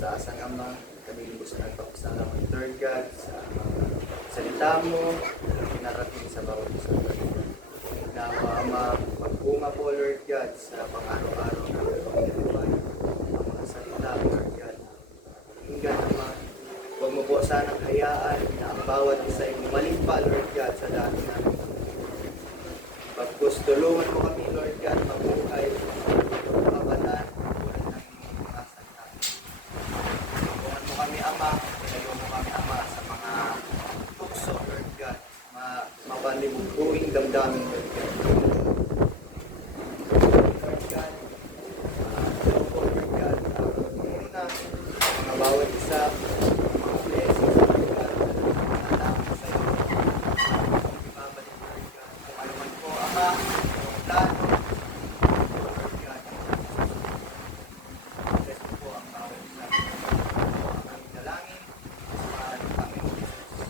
sa asan Ama, kami lubos na nagpapasalamat, Lord God, sa mga salita mo, na pinarating sa bawat isa, Lord God. Nawa, Ama, magbunga po, Lord God, sa pang-araw-araw na pag-iwan, ang mga salita, Lord God. Hingga, Ama, huwag mo po sanang hayaan na ang bawat isa ay bumalik pa, Lord God, sa dati namin. Pagkus, tulungan mo kami, Lord God, mabuhay, kabalan, tulad ng mga salita. Tulungan mo kami, Ama, ilayo mo kami, Ama, sa mga tukso, Lord God, mapanibubuing damdamin, Lord God. Lord God, tulungan po, Lord God, muna, mga bawat isa, mga blessings, Lord God, nalaman sa iyo, ibabalik, Lord God, kung ano man po, Ama, yung plano, Lord God, bless mo po ang bawat isa, ang aming dalangin, sa Panginoon Jesus.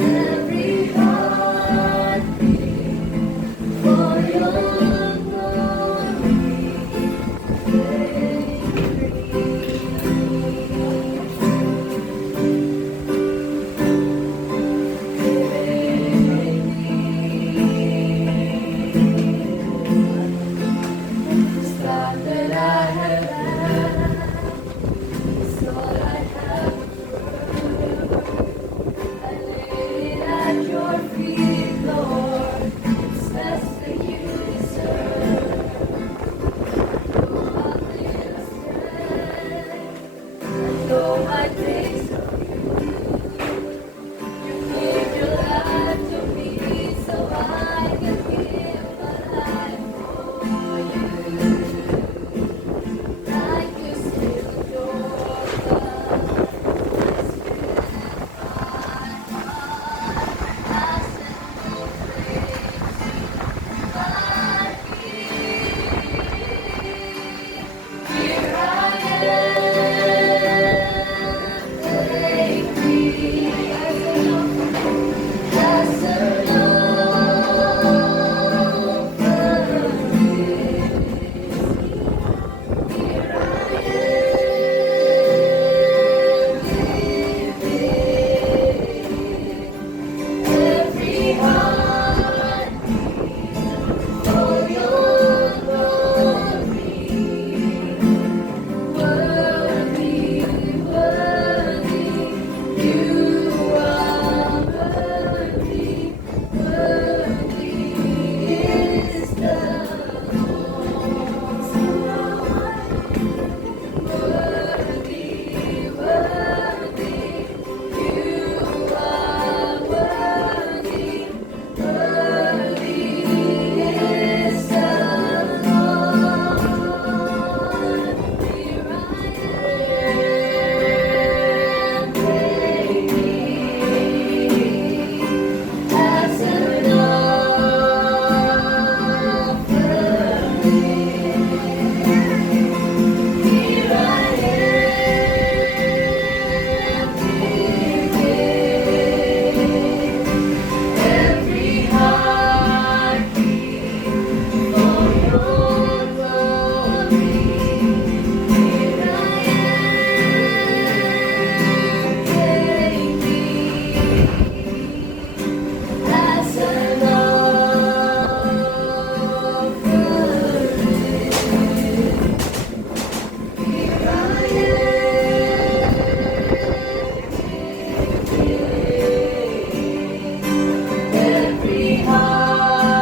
Every heartbeat for your